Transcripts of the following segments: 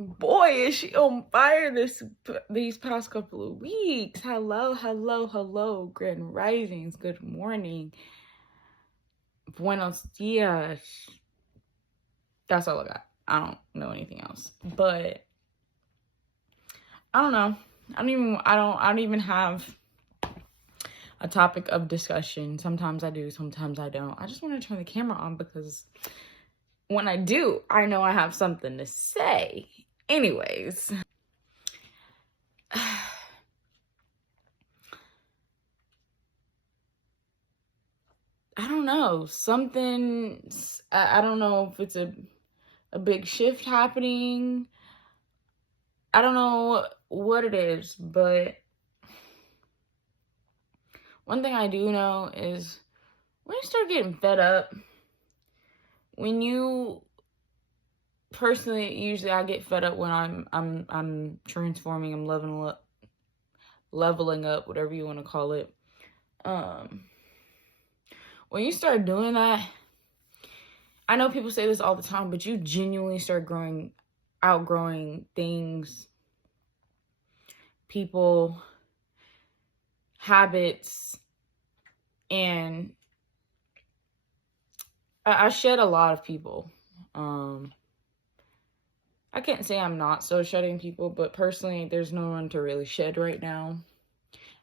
Boy, is she on fire these past couple of weeks. Hello, hello, hello. Grand risings. Good morning. Buenos dias. That's all I got. I don't know anything else. But I don't know. I don't even have a topic of discussion. Sometimes I do, sometimes I don't. I just want to turn the camera on because when I do, I know I have something to say. Anyways, I don't know. I don't know if it's a big shift happening. I don't know what it is, but one thing I do know is when you start getting fed up, when you personally, usually I get fed up when I'm transforming, I'm leveling up, whatever you want to call it. When you start doing that, I know people say this all the time, but you genuinely start outgrowing things, people, habits, and I shed a lot of people. I can't say I'm not so shedding people, but personally, there's no one to really shed right now.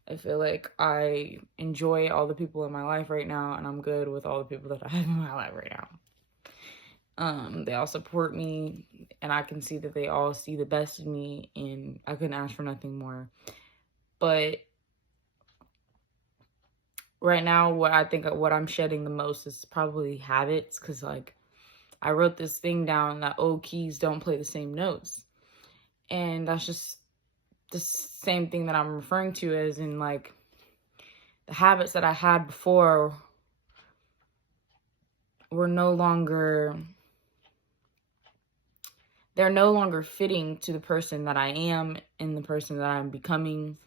I feel like I enjoy all the people in my life right now, and I'm good with all the people that I have in my life right now. They all support me, and I can see that they all see the best in me, and I couldn't ask for nothing more. But right now, what I'm shedding the most is probably habits, because like I wrote this thing down that old keys don't play the same notes, and that's just the same thing that I'm referring to as in like the habits that I had before were they're no longer fitting to the person that I am and the person that I'm becoming.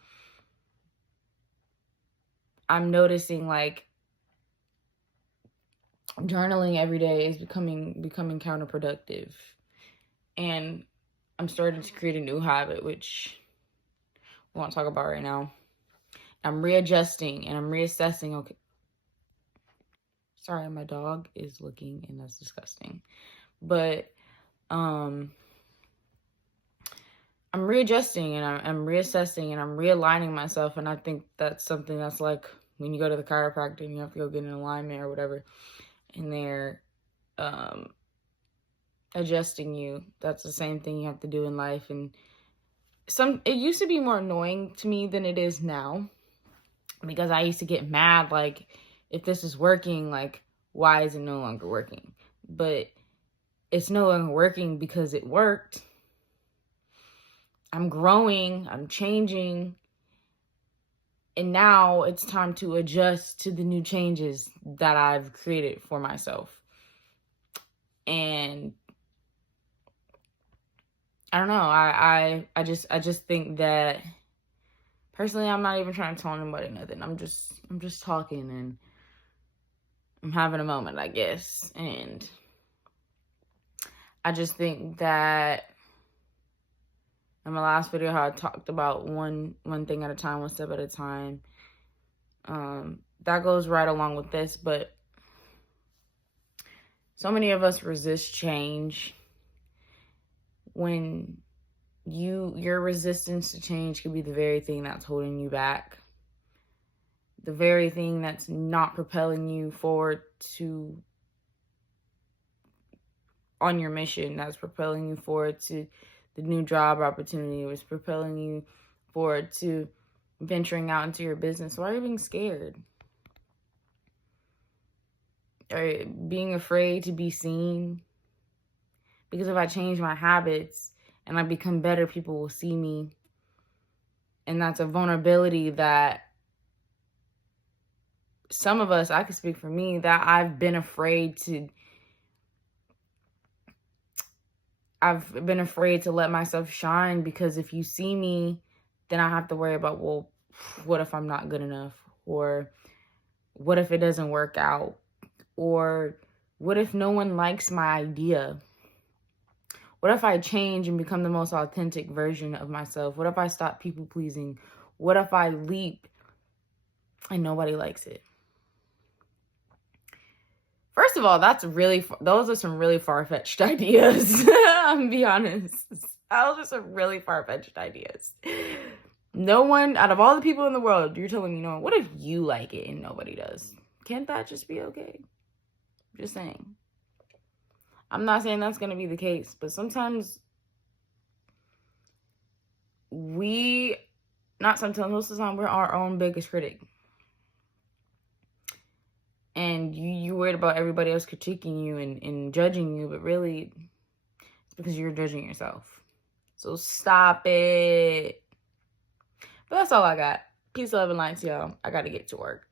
I'm noticing like journaling every day is becoming counterproductive, and I'm starting to create a new habit, which we won't talk about right now. I'm readjusting and I'm reassessing. Okay, sorry, my dog is looking, and that's disgusting. But I'm readjusting and I'm reassessing and I'm realigning myself, and I think that's something that's like when you go to the chiropractor and you have to go get an alignment or whatever, and they're adjusting you. That's the same thing you have to do in life. And it used to be more annoying to me than it is now, because I used to get mad like, if this is working, like why is it no longer working? But it's no longer working because it worked. I'm growing, I'm changing, and now it's time to adjust to the new changes that I've created for myself. And I don't know, I just think that personally, I'm not even trying to tell anybody nothing. I'm just talking, and I'm having a moment, I guess. And I just think that in my last video, how I talked about one thing at a time, one step at a time, that goes right along with this. But so many of us resist change, when your resistance to change could be the very thing that's holding you back, the very thing that's not propelling you forward on your mission, that's propelling you forward to the new job opportunity, was propelling you forward to venturing out into your business. Why are you being scared? Or being afraid to be seen? Because if I change my habits and I become better, people will see me. And that's a vulnerability that some of us, I can speak for me, that I've been afraid to let myself shine, because if you see me, then I have to worry about, well, what if I'm not good enough? Or what if it doesn't work out? Or what if no one likes my idea? What if I change and become the most authentic version of myself? What if I stop people pleasing? What if I leap and nobody likes it? First of all, those are some really far-fetched ideas. I'm gonna be honest. Those are some really far-fetched ideas. No one, out of all the people in the world, you're telling me, no, what if you like it and nobody does? Can't that just be okay? Just saying. I'm not saying that's going to be the case, but sometimes most of the time, we're our own biggest critic. And you worried about everybody else critiquing you and judging you, but really, it's because you're judging yourself. So stop it. But that's all I got. Peace, love, and light to y'all. I got to get to work.